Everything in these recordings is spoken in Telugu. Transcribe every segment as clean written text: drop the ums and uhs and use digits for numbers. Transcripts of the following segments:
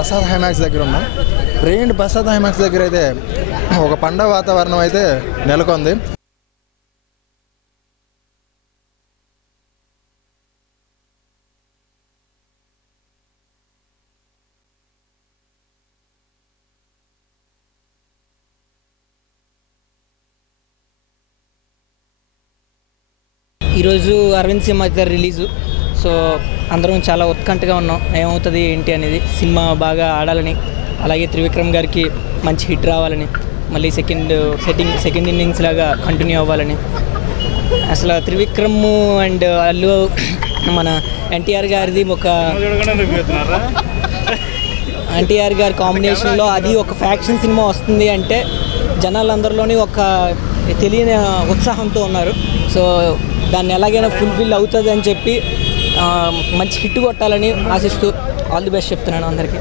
ప్రసాద్ హైమాక్స్ దగ్గర ఉన్నాం. ప్రెజెంట్ ప్రసాద్ హైమాక్స్ దగ్గర అయితే ఒక పండగ వాతావరణం అయితే నెలకొంది. ఈరోజు అరవింద్ సినిమా గారి రిలీజు. సో అందరం చాలా ఉత్కంఠగా ఉన్నాం ఏమవుతుంది ఏంటి అనేది. సినిమా బాగా ఆడాలని, అలాగే త్రివిక్రమ్ గారికి మంచి హిట్ రావాలని, మళ్ళీ సెకండ్ ఇన్నింగ్స్ లాగా కంటిన్యూ అవ్వాలని. అసలు త్రివిక్రమ్ అండ్ మన ఎన్టీఆర్ గారిది ఎన్టీఆర్ గారి కాంబినేషన్లో అది ఒక ఫ్యాక్షన్ సినిమా వస్తుంది అంటే జనాలందరిలోని ఒక తెలియని ఉత్సాహంతో ఉన్నారు. సో దాన్ని ఎలాగైనా ఫుల్ఫిల్ అవుతుంది అని చెప్పి మంచి హిట్ కొట్టాలని ఆశిస్తూ ఆల్ ది బెస్ట్ చెప్తున్నాను అందరికీ.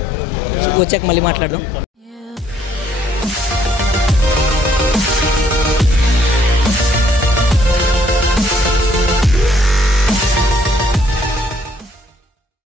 వచ్చాక మళ్ళీ మాట్లాడదాం.